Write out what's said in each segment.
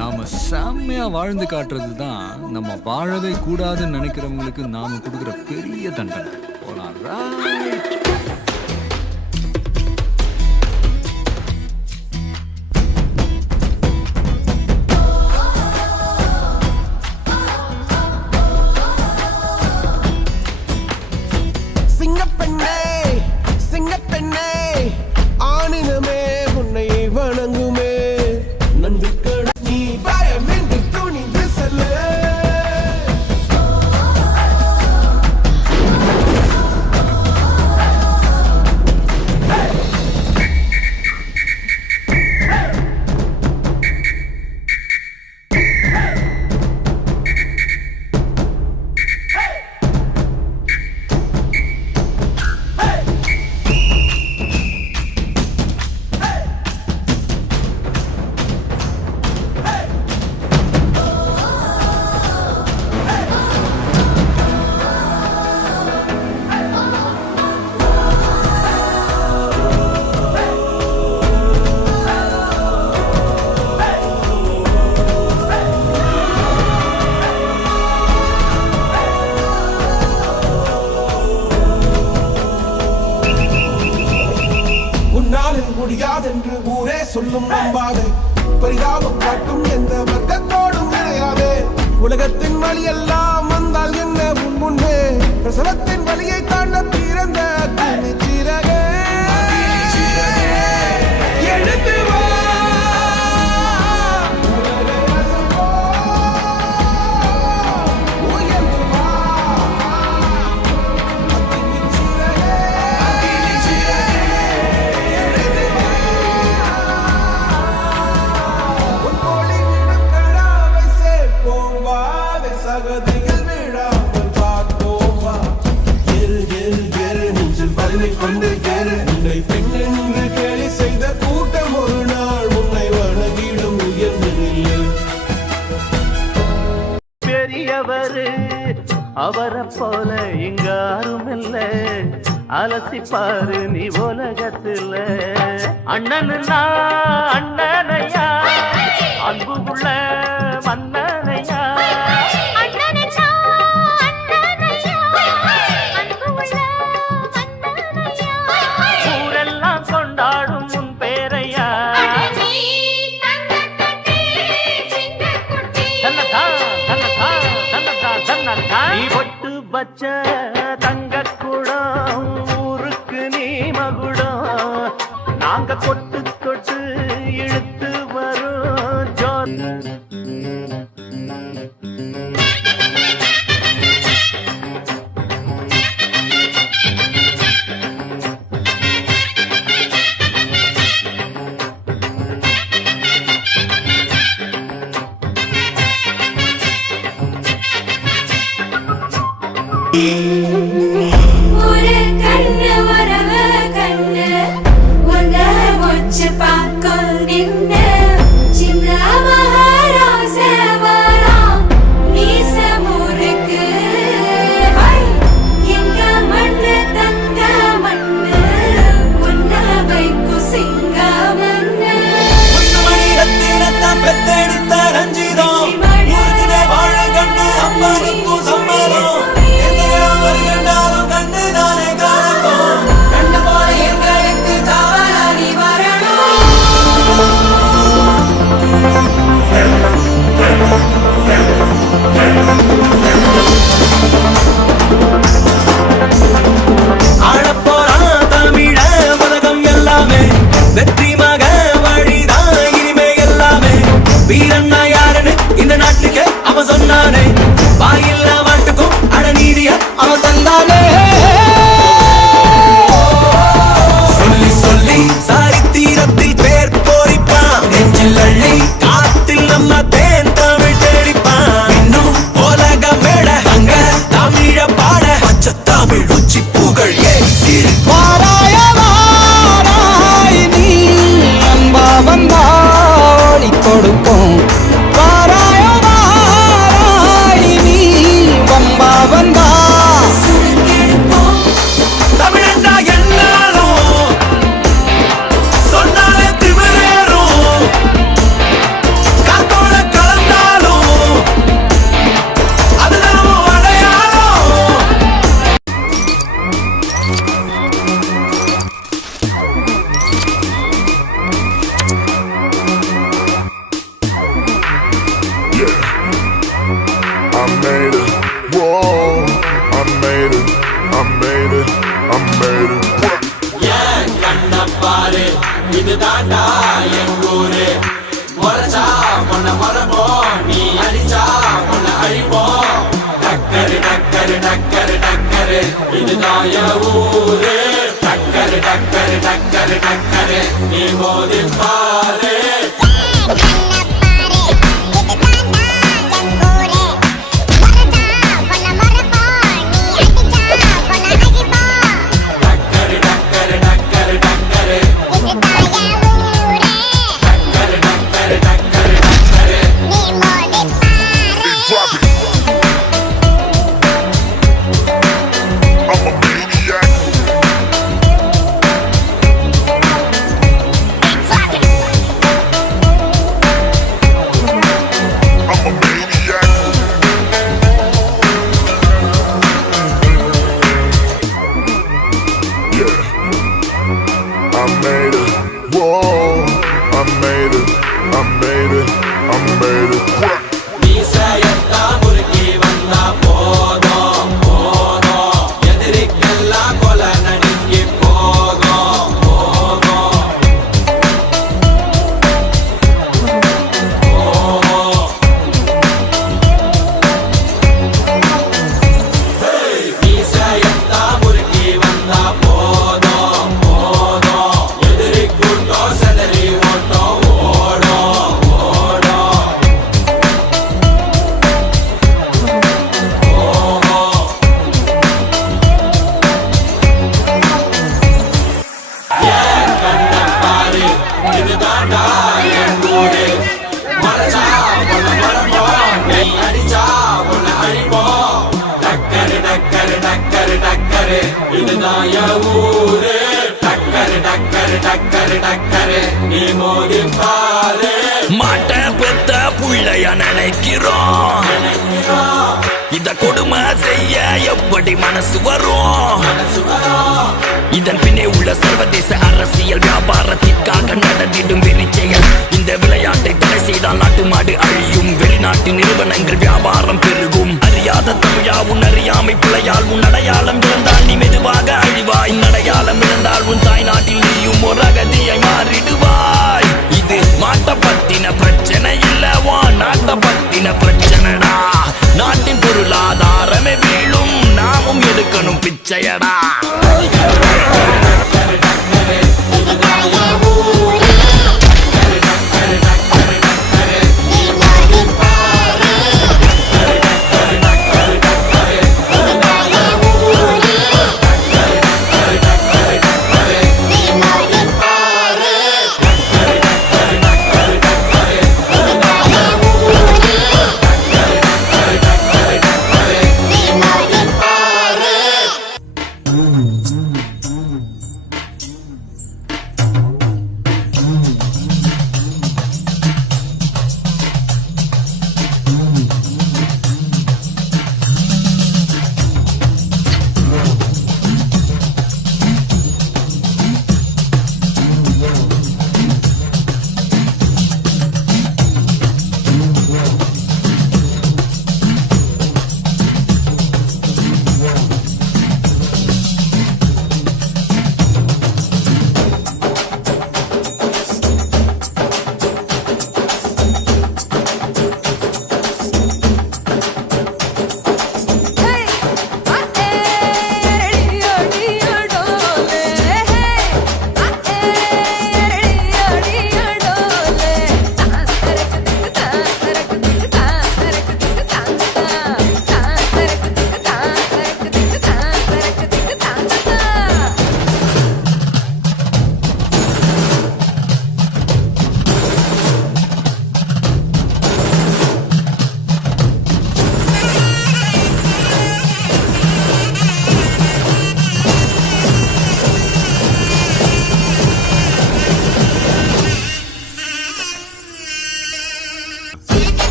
நாம செம்மையா வாழ்ந்து காட்டுறது தான் நம்ம வாழவே கூடாதுன்னு நினைக்கிறவங்களுக்கு நாம கொடுக்குற பெரிய தண்டனை. முடியாதென்று ஊரே சொல்லும் நம்பாதே, பரிதாபம் காட்டும் எந்த வர்க்கத்தோடும் கிடையாது. உலகத்தின் வழி எல்லாம் வந்தால் என்ன முன்னே பிரசவத்தின் வழியை தாண்ட பிறந்த சிறகே எழுந்து வா. சகதிகள் விழாமல் பார்ப்போம் வா. எரு எரு எரு நெஞ்சில் பதனை கொண்டு எரு. உன்னை பெண் என்று கேலி செய்த கூட்டம் ஒரு நாள் உன்னை வணங்கிடும் உயர்ந்து நில்லு. பெரியவரு அவரை போல இங்காரும் இல்ல, அலசிப்பாரு நீ உலகத்துல. அண்ணனுன்னா அண்ணனையா, அன்பு உள்ள மன்னனையா. ஊரெல்லாம் கொண்டாடும் உன் பேரையா. நீ பொட்டு வச்ச தங்க கூடம், ஊருக்கு நீ மகுடம். நாங்க கொட்டு கொட்டு இழுத்து வரும் ஜோர். ஒரு கண்ணு வரவ கண்ணு உன்னை புகழ் ஏறி சீறி வாராய் நீ அன்பா வந்தா ஒளி கொடுப்போம் வாராய் நீ வம்பா வந்தா தமிழண்டா என்னாலும் சொன்னாலே திமிரேறும் காத்தோட கலந்தாலும் அதுதான் உன் அடையாளம் I made it. Whoa, I made it. I made it. I made it. கண்ணப்பாரு இது தாண்டா எங்கூரு முறைச்சா உன்னை மரபோம் நீ அடிச்சா உன்னை அழிப்போம் டக்கரு டக்கரு டக்கரு டக்கரு இதுதான் என் ஊரு டக்கரு டக்கரு டக்கரு டக்கரு நீ மோதி பாரு டக்கரு டக்கரு டக்கரு டக்கரு டக்கரு டக்கரு டக்கரு டக்கரு Drop it. I'm a maniac. I'm a maniac. Yeah. I made it. Whoa. I made it. I made it. I made it. மீசையத்தா முறுக்கி வந்தா போதும் போதும் எதிரிக்கெல்லாம் கொலை நடுங்கி போகும் போகும் மீசையத்தா முறுக்கி வந்தா போதும் போதும் எதிரி கூட்டம் செதறி ஓட்டம் ஓடும் ஓடும் கண்ணப்பாரு இது தாண்டா என் ஊரு மறைச்சா உன்னை மரபோம் நீ அடிச்சா உன்னை அழிப்போம் டக்கரு டக்கரு டக்கரு டக்கரு இதுதான் என் ஊரு டக்கரு டக்கரு டக்கரு டக்கரு நீ மோதி பாரு மாட்ட பெத்த புள்ளைய நினைக்கிறோம் இத கொடுமை செய்ய எப்படி மனசு வரும் இதன் பின்னே உள்ள சர்வதேச அரசியல் வியாபாரத்திற்காக நடந்திடும் வெறிச்செயல் இந்த விளையாட்டை தடை செய்தால் நாட்டு மாடு அழியும் வெளிநாட்டு நிறுவனங்கள் வியாபாரம் பெருகும் அறியாத தமிழா உன் அறியாமை பிள்ளையால் உன் அடையாளம் இழந்தால் நீ மெதுவாக அழிவாய் அடையாளம் இழந்தால் உன் தாய் நாட்டில் நீயும் ஒரு அகதியாய் மாறிடுவாய் இது மாட்ட பத்தின பிரச்சனை இல்லவா நாட்ட பத்தின பிரச்சனைடா நாட்டின் பொருளாதாரமே வீழும் நாமும் எடுக்கணும் பிச்சையடா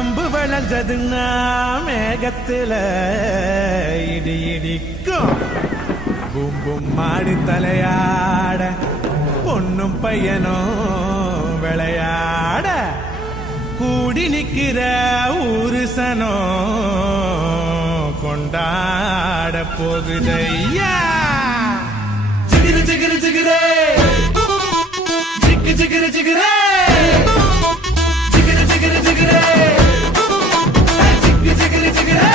அம்பு விளைஞ்சதுன்னா மேகத்துல இடி இடிக்கும் பூம் பூம் மாடி தலையாட பொண்ணும் பையனும் விளையாட கூடி நிக்கிற ஊரு சனம் கொண்டாட போகுதையா ஜிகிரு ஜிகிரு ஜிகிரே ஜிகு ஜிகிரு ஜிகிரே ஜிகிரு ஜிகிரு ஜிகிரே ஜிகு ஜிகிரு ஜிகிரே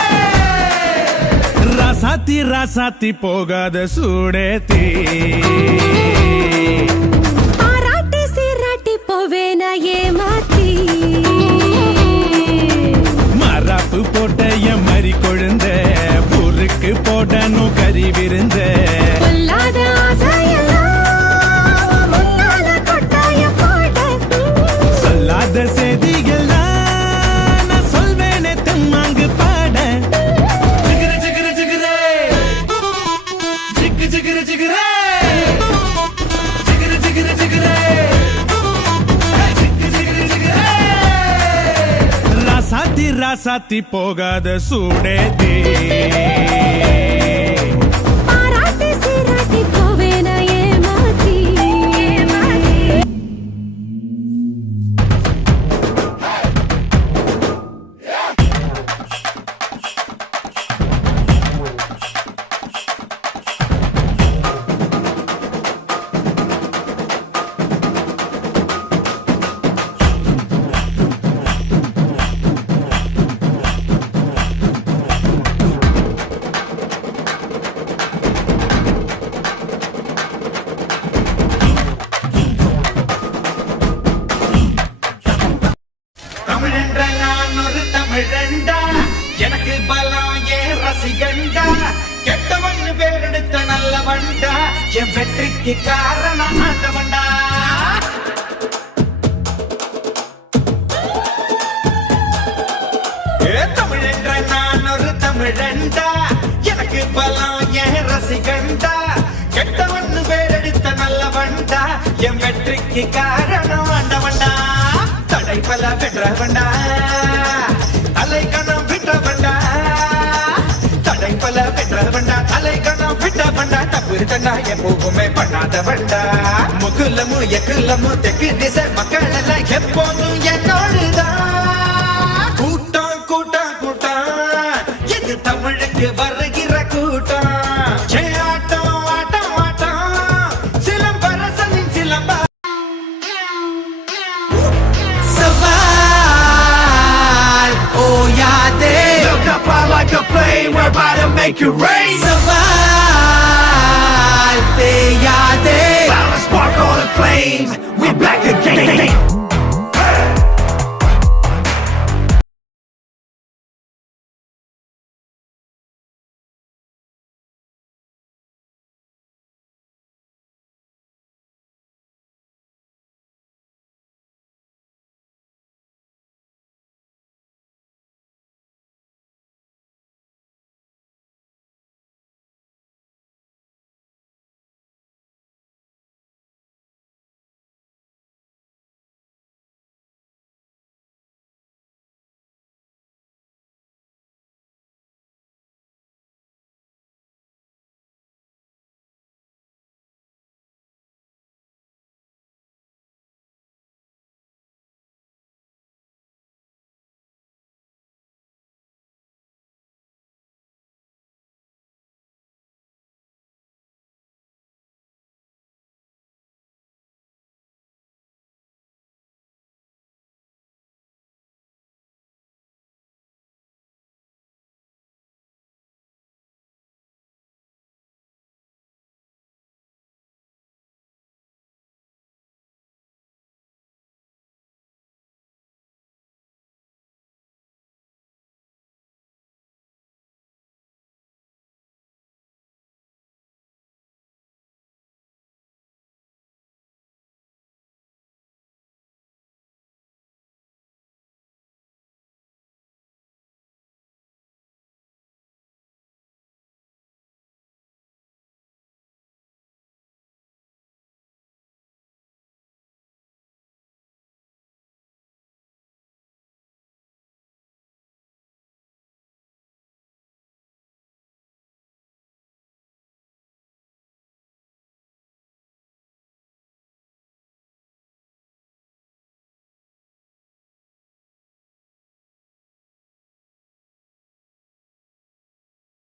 ராசாத்தி ராசாத்தி போகாத சூடேத்தி ஆராட்டி சீராட்டி போவேன ஏமாத்தி மராப்பு போட்ட என் மறி கொழுந்த பொருக்கு போடணும் கறி விருந்த பொல்லாத ஆசையெல்லாம் முன்னால கொட்டாய போட சொல்லாத செய்திகள் நான் சொல்வேனே தெம்மாங்கு பாட ஜிகிரு ஜிகிரு ஜிகிரே ஜிகு ஜிகிரு ஜிகிரே ஜிகிரு ஜிகிரு ஜிகிரே ஜிகு ஜிகிரு ஜிகிரே ராசாத்தி ராசாத்தி போகாத சூடேதி ஆராட்டி சீராட்டி போவேன ஏமாத்தி தமிழென்ற நான் ஒரு தமிழண்டா எனக்கு பலம் ஏன் ரசிகண்டா கெட்டவன் பேரெடுத்த நல்லவண்டா என் வெற்றிக்கு காரணம் ஆண்டவண்டா தமிழென்ற நான் ஒரு தமிழண்டா எனக்கு பலம் ஏன் ரசிகண்டா கெட்டவன் பேரெடுத்த நல்லவண்டா என் வெற்றிக்கு காரணம் ஆண்டவண்டா தடை பல பெற்றவண்டா தலை கணம் விட்டவண்டா தடை பல பெற்றவண்டா தலை கணம் விட்டவண்டா தப்பு தண்டா எப்போவுமே பண்ணாதவண்டா முகுலமு எக்குலமு தெற்கு திசை மக்கள் எல்லாம் எப்போதும் என்னோடுதான் கூட்டம் கூட்டம் கூட்டம் இது தமிழுக்கு வருகிற கூட்டம் ஆட்டம் ஆட்டம் ஆட்டம் சிலம்பரசனின் சிலம்ப சவால் ஓயாதே Look up high like a plane, we're about to make it rain. சவால் தேயாதே Bound to spark all the flames, we back again.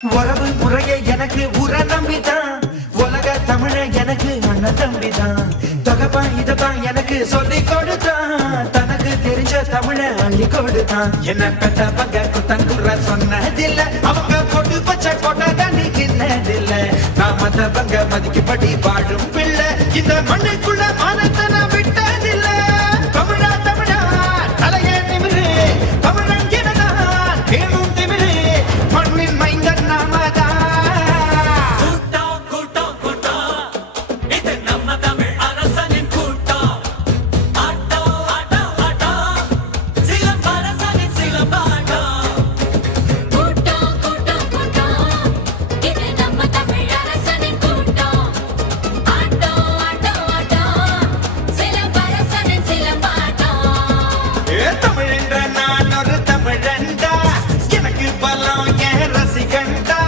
உறவு முறையை எனக்கு உர நம்பிதான் உலக தமிழ எனக்கு அண்ணன் தம்பிதான் தகப்பா இததான் எனக்கு சொல்லி கொடுத்தான் தனக்கு தெரிஞ்ச தமிழ அள்ளி கொடுத்தான் என்ன பெத்தவங்க குத்தங்குற சொன்னதில்ல அவங்க கொண்டு பச்சை கொட்ட தண்ணி கிண்ணதில்ல நான் மத்தவங்க மதிக்கப்படி வாழும் பிள்ளை இந்த மண்ணுக்குள்ள மானத்தை நான் விட்டதில்ல தமிழா தமிழா தலையே நிமிரு தமிழன் எனதான் கேளும் திமிரு மண்ணின் மைந்தன் நாமதான் கூட்டம் கூட்டம் கூட்டம் இது நம்ம தமிழரசனின் கூட்டம் ஆட்டம் ஆட்டம் ஆட்டம் சிலம்பரசனின் சிலம்பாட்டம் தமிழ் என்ற நான் ஒரு தமிழண்டா எனக்கு பலம் என் ரசிகண்டா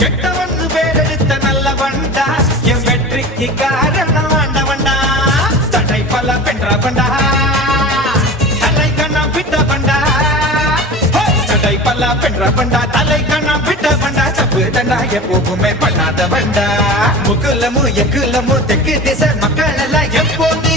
கெட்டவன் பேரெடுத்த நல்லவண்டா என் வெற்றிக்கு காரணம் ஆண்டவண்டா தடை பல பென்றவண்டா தலை கண்ணம் விட்டவண்டா தடை பல பென்றவண்டா தலை கண்ணம் விட்டவண்டா தப்பு தண்டா எப்போவுமே பண்ணாதவண்டா முகுலமு எகுலமு தெற்கு திசை மக்கள் எல்லாம் எப்போது